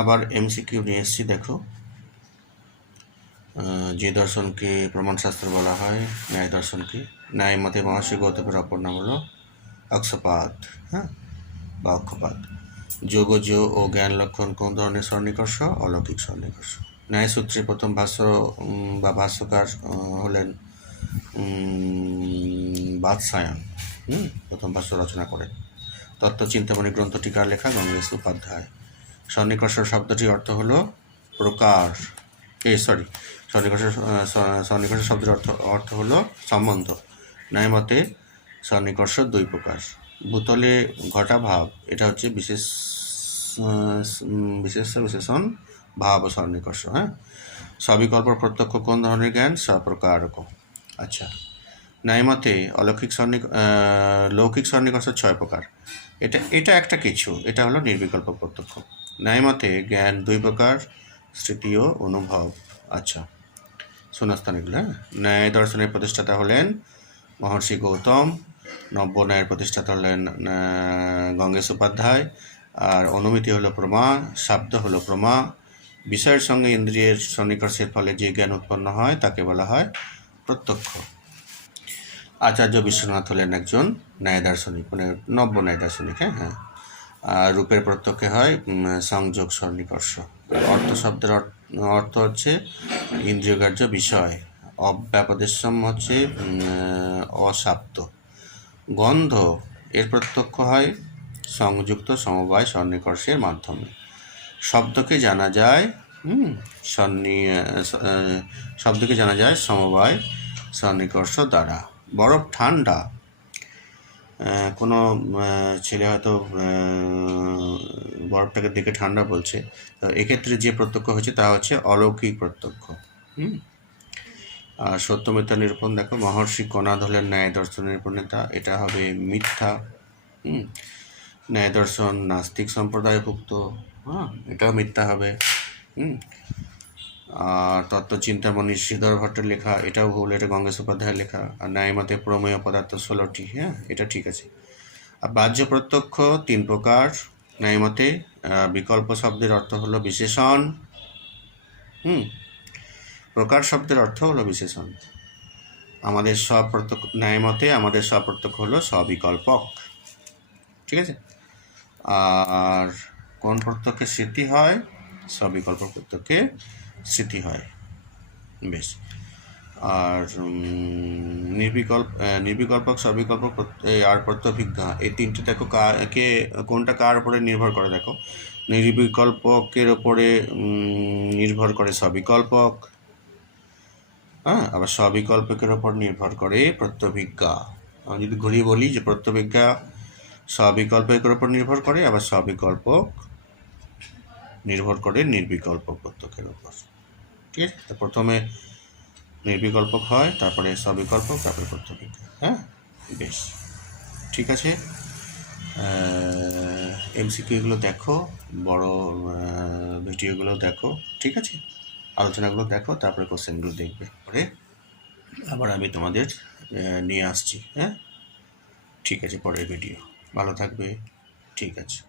আবার এমসিকিউ নিয়ে এসেছি, দেখো। যে দর্শনকে প্রমাণশাস্ত্র বলা হয়, ন্যায় দর্শনকে। ন্যায় মতে মহর্ষি গৌতমের অপর নাম হলো অক্ষপাত, হ্যাঁ, বা অক্ষপাত। যোগজ ও জ্ঞান লক্ষণ কোন ধরনের সন্নিকর্ষ? অলৌকিক সন্নিকর্ষ। ন্যায় সূত্রে প্রথম ভাষ্য বা ভাষ্যকার হলেন বাদশায়ন, প্রথম ভাষ্য রচনা করেন। তত্ত্বচিন্তামণি গ্রন্থটি কার লেখা? গঙ্গেশ উপাধ্যায়। সন্নিকর্ষ শব্দটির অর্থ হলো প্রকার, সন্নিকর্ষ শব্দের অর্থ হলো সম্বন্ধ। ন্যায় মতে সন্নিকর্ষ দুই প্রকার। ভূতলে ঘটাভাব, এটা হচ্ছে বিশেষণ ভাব ও সন্নিকর্ষ, হ্যাঁ। সবিকল্প প্রত্যক্ষ কোন ধরনের জ্ঞান? সপ্রকারক। আচ্ছা, ন্যায় মতে লৌকিক সন্নিকর্ষ 6 প্রকার। এটা একটা কিছু, এটা হলো নির্বিকল্প প্রত্যক্ষ। ন্যায় মতে জ্ঞান 2 প্রকার, স্মৃতি ও অনুভব। আচ্ছা, শূন্যস্থান এগুলো, হ্যাঁ। ন্যায় দর্শনের প্রতিষ্ঠাতা হলেন মহর্ষি গৌতম। নব্য ন্যায়ের প্রতিষ্ঠাতা হলেন গঙ্গেশ উপাধ্যায়। আর অনুমিতি হলো প্রমা, শব্দ হলো প্রমা। বিষয়ের সঙ্গে ইন্দ্রিয়ের সন্নিকর্ষের ফলে যে জ্ঞান উৎপন্ন হয় তাকে বলা হয় প্রত্যক্ষ। আচার্য বিশ্বনাথ হলেন একজন ন্যায় দার্শনিক, মানে নব্য ন্যায় দার্শনিক, হ্যাঁ। আর রূপের প্রত্যক্ষে হয় সংযোগ সন্নিকর্ষ। অর্থ শব্দের অর্থ হচ্ছে ইন্দ্রিয়গ্রাহ্য বিষয়। অব্যাপদেশম হচ্ছে অসাপ্ত। গন্ধ এর প্রত্যক্ষ হয় সংযুক্ত সমবায় সন্নিকর্ষের মাধ্যমে। শব্দকে জানা যায় সমবায় সন্নিকর্ষ দ্বারা। বরফ ঠান্ডা, কোনো ছেলে হয়তো বরফটাকে দেখে ঠান্ডা বলছে, তো এক্ষেত্রে যে প্রত্যক্ষ হচ্ছে তা হচ্ছে অলৌকিক প্রত্যক্ষ। আর সত্য মিথ্যা নিরূপণ, দেখো। মহর্ষি কণাদ হলেন ন্যায় দর্শনের প্রণেতা, এটা হবে মিথ্যা। ন্যায় দর্শন নাস্তিক সম্প্রদায়ভুক্ত, হ্যাঁ, এটাও মিথ্যা হবে। আর তত্ত্বচিন্তামণি শ্রীধর ভট্টের লেখা, এটাও ভুল, এটা গঙ্গেশ উপাধ্যায়ের লেখা। আর ন্যায় মতে প্রমেয় পদার্থ 16টি, হ্যাঁ, এটা ঠিক আছে। আর বাহ্য প্রত্যক্ষ 3 প্রকার। ন্যায় মতে বিকল্প শব্দের অর্থ হলো বিশেষণ, প্রকার শব্দের অর্থ হলো বিশেষণ। আমাদের স্বপ্রত্যক্ষ, ন্যায় মতে আমাদের স্বপ্রত্যক্ষ হলো স্ববিকল্পক, ঠিক আছে। আর কোন প্রত্যক্ষে স্মৃতি হয়? স্ববিকল্প প্রত্যক্ষে স্মৃতি হয়, বেশ। আর নির্বিকল্পক, সবিকল্প আর প্রত্যভিজ্ঞা, এই তিনটে দেখো কোনটা কার উপরে নির্ভর করে, দেখো। নির্বিকল্পকের ওপরে নির্ভর করে সবিকল্পক, হ্যাঁ। আবার সবিকল্পকের ওপর নির্ভর করে প্রত্যভিজ্ঞা। আমি যদি ঘুরিয়ে বলি যে প্রত্যভিজ্ঞা সবিকল্পকের ওপর নির্ভর করে, আবার সবিকল্পক নির্ভর করে নির্বিকল্পক প্রত্যক্ষের উপর, ঠিক আছে। তো প্রথমে নির্বিকল্পক হয়, তারপরে সবিকল্পক, তারপরে প্রত্যভিজ্ঞা, হ্যাঁ, বেশ, ঠিক আছে। এমসিকিউগুলো দেখো, বড় ভিডিওগুলো দেখো, ঠিক আছে। আলোচনাগুলো দেখো, তারপরে কোশ্চেনগুলো দেখবে, পরে আবার আমি তোমাদের নিয়ে আসছি, হ্যাঁ, ঠিক আছে। পরের ভিডিও, ভালো থাকবে, ঠিক আছে।